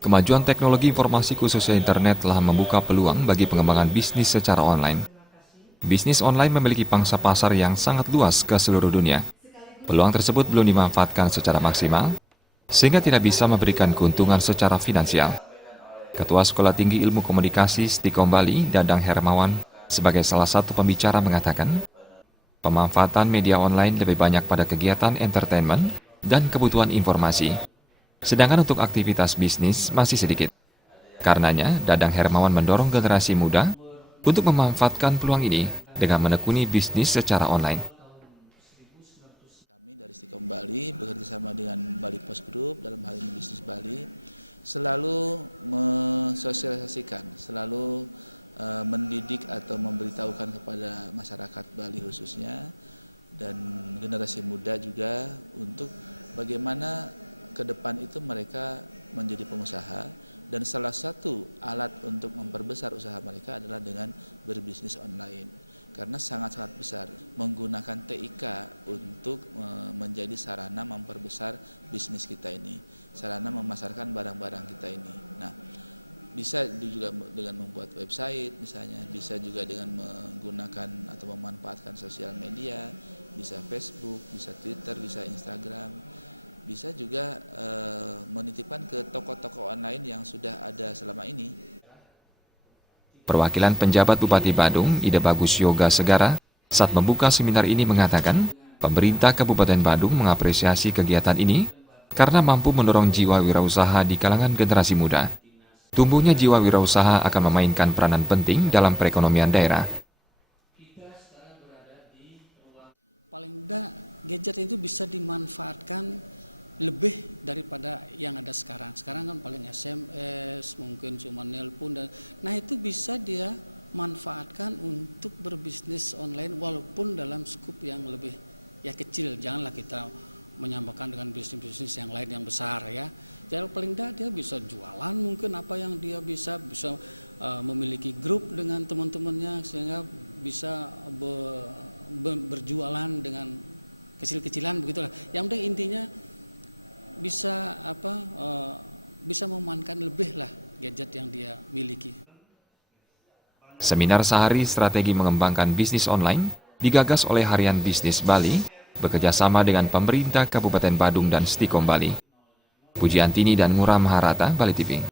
Kemajuan teknologi informasi khususnya internet telah membuka peluang bagi pengembangan bisnis secara online. Bisnis online memiliki pangsa pasar yang sangat luas ke seluruh dunia. Peluang tersebut belum dimanfaatkan secara maksimal, sehingga tidak bisa memberikan keuntungan secara finansial. Ketua Sekolah Tinggi Ilmu Komunikasi Stikom Bali, Dadang Hermawan, sebagai salah satu pembicara mengatakan, pemanfaatan media online lebih banyak pada kegiatan entertainment dan kebutuhan informasi. Sedangkan untuk aktivitas bisnis masih sedikit. Karenanya, Dadang Hermawan mendorong generasi muda untuk memanfaatkan peluang ini dengan menekuni bisnis secara online. Kami dari Stikom Bali bekerjasama dengan Bali Post Group dalam hal ini Bisnis Bali selalu mensosialisasikan, selalu mendidik atau memberitahukan kepada masyarakat Bali khususnya dan generasi muda juga untuk bagaimana ke depan itu mereka menjadi pengusaha dan salah satu alat untuk memperbesar usaha mereka adalah dengan berbisnis online karena sangat-sangat besar menggunakan TIK untuk menjadi sarana memperbesar bisnis kita ini, sarana memasarkan barang-barang kita ini. Nah, bisa juga dengan membuat website misalnya, bisa juga dengan menggunakan atau memanfaatkan sosial media, bisa Facebook, bisa Twitter, bisa Instagram. Bisa juga menitipkan ke toko-toko online yang sudah ada selama ini. Perwakilan penjabat Bupati Badung, Ide Bagus Yoga Segara, saat membuka seminar ini mengatakan, pemerintah Kabupaten Badung mengapresiasi kegiatan ini karena mampu mendorong jiwa wirausaha di kalangan generasi muda. Tumbuhnya jiwa wirausaha akan memainkan peranan penting dalam perekonomian daerah. Paling tidak gadget itu bisa dimanfaatkan lebih daripada yang ada sekarang. Sekarang kan paling SMS, mungkin cuma nelpon nah itu bisa dia manfaatkan untuk berbisnis online walaupun dalam skup yang lebih kecil. Janganlah kita menyamakan dengan bisnis-bisnis yang lain yang besar ya. Jadi paling tidak dia bisa jualan mungkin apa yang dia bisa memiliki grup dengan teman-temannya sehingga bisa berjualan dengan kecil-kecilan begitulah. Yang penting intinya bisa memanfaatkan lebih lah gadget yang dia miliki. Seminar sehari strategi mengembangkan bisnis online digagas oleh Harian Bisnis Bali bekerjasama dengan pemerintah Kabupaten Badung dan Stikom Bali. Pujiantini dan Ngurah Maharata, Bali TV.